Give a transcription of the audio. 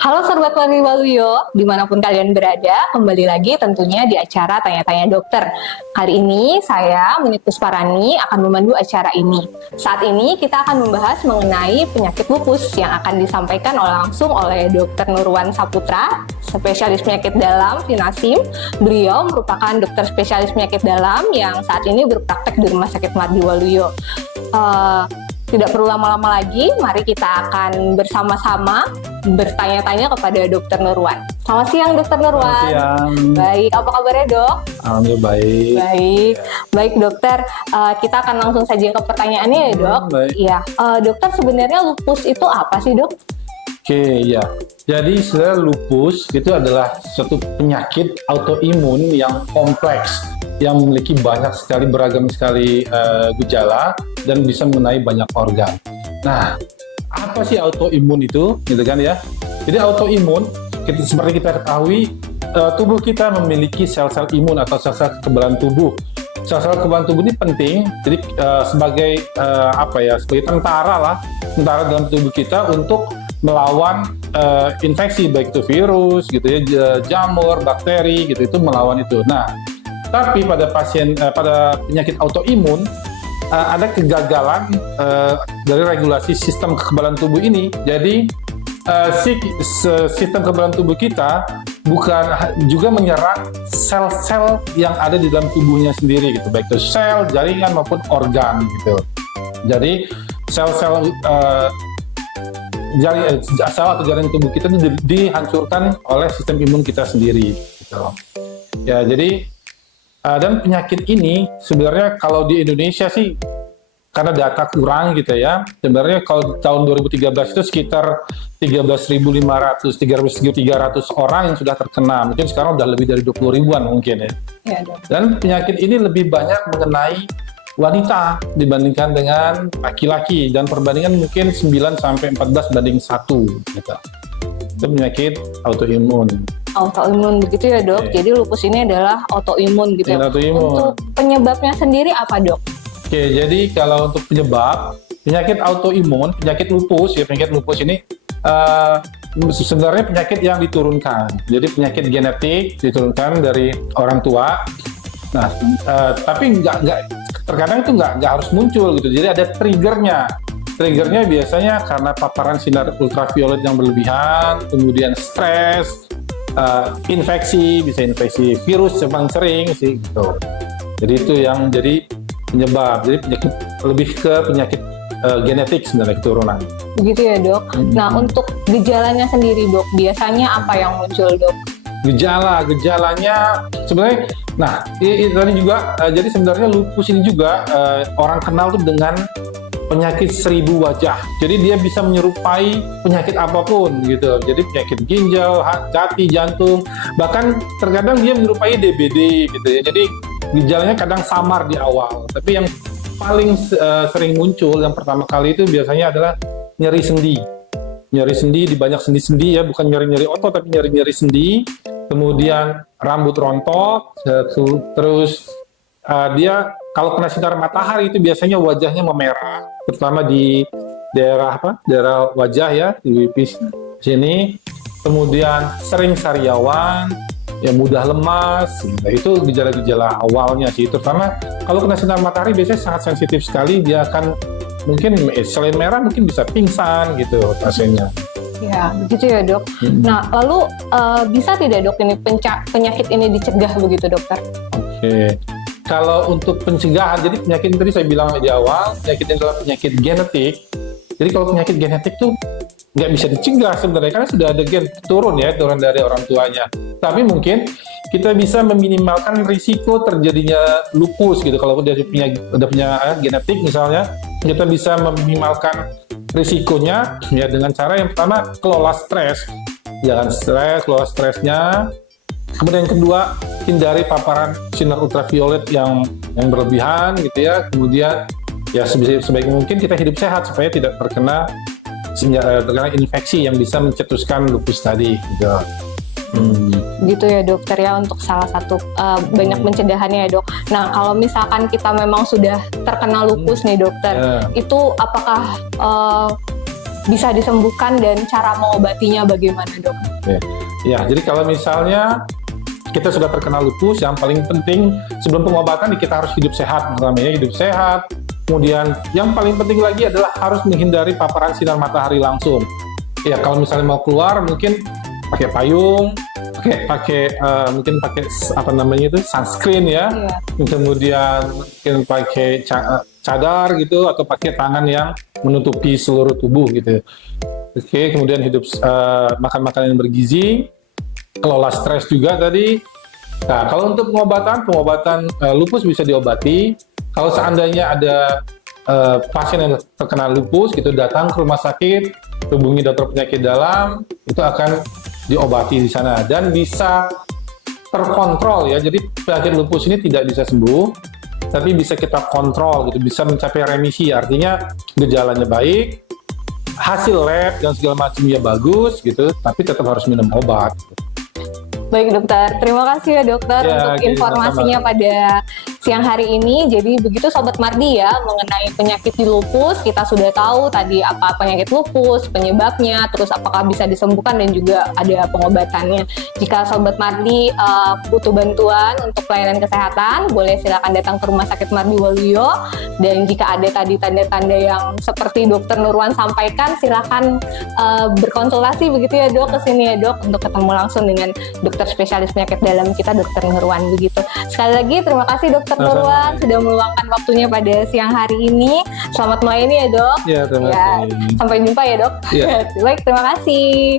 Halo Sobat Wargi Waluyo, dimanapun kalian berada, kembali lagi tentunya di acara Tanya-Tanya Dokter. Kali ini saya, Munit Pusparani, akan memandu acara ini. Saat ini kita akan membahas mengenai penyakit lupus yang akan disampaikan langsung oleh Dr. Nurwan Saputra, spesialis penyakit dalam Vinasim. Beliau merupakan dokter spesialis penyakit dalam yang saat ini berpraktek di Rumah Sakit Mardi Waluyo. Tidak perlu lama-lama lagi, mari kita akan bersama-sama bertanya-tanya kepada Dr. Nurwan. Selamat siang Dr. Nurwan. Selamat siang. Baik, apa kabarnya dok? Alhamdulillah baik. Baik dokter. Kita akan langsung saja ke pertanyaannya ya dok. Baik. Iya, dokter sebenarnya lupus itu apa sih dok? Oke, ya. Jadi sebenarnya lupus itu adalah suatu penyakit autoimun yang kompleks, yang memiliki beragam sekali gejala dan bisa mengenai banyak organ. Nah, apa sih autoimun itu? Gitu kan ya. Jadi autoimun, seperti kita ketahui, tubuh kita memiliki sel-sel imun atau sel-sel kekebalan tubuh. Sel-sel kekebalan tubuh ini penting. Jadi sebagai sebagai tentara dalam tubuh kita untuk melawan infeksi, baik itu virus, gitu ya, jamur, bakteri, gitu, itu melawan itu. Nah, tapi pada penyakit autoimun ada kegagalan dari regulasi sistem kekebalan tubuh ini. Jadi sistem kekebalan tubuh kita bukan juga menyerang sel-sel yang ada di dalam tubuhnya sendiri, gitu, baik itu sel, jaringan maupun organ, gitu. Jadi sel-sel sel atau jaringan tubuh kita itu dihancurkan oleh sistem imun kita sendiri, gitu. Ya, jadi dan penyakit ini sebenarnya kalau di Indonesia sih, karena data kurang gitu ya, sebenarnya kalau tahun 2013 itu sekitar 13.500, 300 orang yang sudah terkena. Mungkin sekarang udah lebih dari 20 ribuan mungkin ya. Dan penyakit ini lebih banyak mengenai wanita dibandingkan dengan laki-laki, dan perbandingan mungkin 9-14 banding 1 gitu. Itu penyakit autoimun. Autoimun begitu ya dok. Jadi lupus ini adalah autoimun gitu. Autoimun. Untuk penyebabnya sendiri apa dok? Oke, jadi kalau untuk penyebab penyakit autoimun, penyakit lupus ini sebenarnya penyakit yang diturunkan. Jadi penyakit genetik diturunkan dari orang tua. Nah, tapi terkadang itu nggak harus muncul gitu. Jadi ada triggernya. Triggernya biasanya karena paparan sinar ultraviolet yang berlebihan, kemudian stres, infeksi, bisa infeksi virus yang paling sering sih gitu. Jadi itu yang jadi penyebab. Jadi penyakit lebih ke penyakit genetik sebenarnya, keturunan. Begitu ya dok. Nah, untuk gejalanya sendiri dok, biasanya apa yang muncul dok? Gejalanya sebenarnya, nah ini tadi juga, jadi sebenarnya lupus ini juga orang kenal tuh dengan penyakit 1000 wajah. Jadi dia bisa menyerupai penyakit apapun gitu. Jadi penyakit ginjal, hati, jantung, bahkan terkadang dia menyerupai DBD gitu ya. Jadi gejalanya kadang samar di awal, tapi yang paling sering muncul yang pertama kali itu biasanya adalah nyeri sendi. Nyeri sendi di banyak sendi-sendi ya, bukan nyeri-nyeri otot tapi nyeri-nyeri sendi. Kemudian rambut rontok, terus dia kalau kena sinar matahari itu biasanya wajahnya memerah, terutama di daerah wajah ya, di pipis sini. Kemudian sering sariawan, ya mudah lemas. Nah, itu gejala-gejala awalnya sih. Terutama kalau kena sinar matahari biasanya sangat sensitif sekali, dia akan mungkin selain merah mungkin bisa pingsan gitu pasiennya. Ya, begitu ya dok. Nah, lalu bisa tidak dok ini penyakit ini dicegah begitu dokter? Oke. Kalau untuk pencegahan, jadi penyakit tadi saya bilang di awal, penyakit ini adalah penyakit genetik. Jadi kalau penyakit genetik tuh nggak bisa dicegah sebenarnya, karena sudah ada gen turun dari orang tuanya. Tapi mungkin kita bisa meminimalkan risiko terjadinya lupus gitu. Kalau udah punya genetik misalnya, kita bisa meminimalkan risikonya ya dengan cara yang pertama, kelola stres. Jangan stres, kelola stresnya. Kemudian yang kedua, hindari paparan sinar ultraviolet yang berlebihan gitu ya. Kemudian ya sebaik mungkin kita hidup sehat supaya tidak terkena infeksi yang bisa mencetuskan lupus tadi gitu. Gitu ya dokter ya, untuk salah satu banyak pencegahannya ya dok. Nah, kalau misalkan kita memang sudah terkena lupus nih dokter, itu apakah bisa disembuhkan dan cara mengobatinya bagaimana, Dok? Ya, jadi kalau misalnya kita sudah terkena lupus, yang paling penting sebelum pengobatan kita harus hidup sehat, namanya hidup sehat. Kemudian yang paling penting lagi adalah harus menghindari paparan sinar matahari langsung. Ya, kalau misalnya mau keluar mungkin pakai payung, mungkin pakai apa namanya itu sunscreen ya. Kemudian mungkin pakai cadar gitu atau pakai tangan yang menutupi seluruh tubuh gitu. Oke, kemudian makan makanan yang bergizi, kelola stres juga tadi. Nah, kalau untuk pengobatan lupus bisa diobati. Kalau seandainya ada pasien yang terkena lupus gitu datang ke rumah sakit, hubungi dokter penyakit dalam, itu akan diobati di sana dan bisa terkontrol ya. Jadi penyakit lupus ini tidak bisa sembuh, tapi bisa kita kontrol gitu, bisa mencapai remisi. Artinya gejalanya baik, hasil lab dan segala macamnya bagus gitu, tapi tetap harus minum obat. Baik dokter, terima kasih ya dokter untuk informasinya pada siang hari ini. Jadi begitu Sobat Mardi ya, mengenai penyakit di lupus, kita sudah tahu tadi apa penyakit lupus, penyebabnya, terus apakah bisa disembuhkan dan juga ada pengobatannya. Jika Sobat Mardi butuh bantuan untuk pelayanan kesehatan, boleh silakan datang ke Rumah Sakit Mardi Waluyo. Dan jika ada tadi tanda-tanda yang seperti Dokter Nurwan sampaikan, silakan berkonsultasi begitu ya dok, ke sini ya dok, untuk ketemu langsung dengan dokter spesialis penyakit dalam kita, Dokter Nurwan begitu. Sekali lagi terima kasih Dokter Nurwan sudah meluangkan waktunya pada siang hari ini. Selamat melayani ya dok. Ya, terima kasih. Sampai jumpa ya dok. Ya. Baik, terima kasih.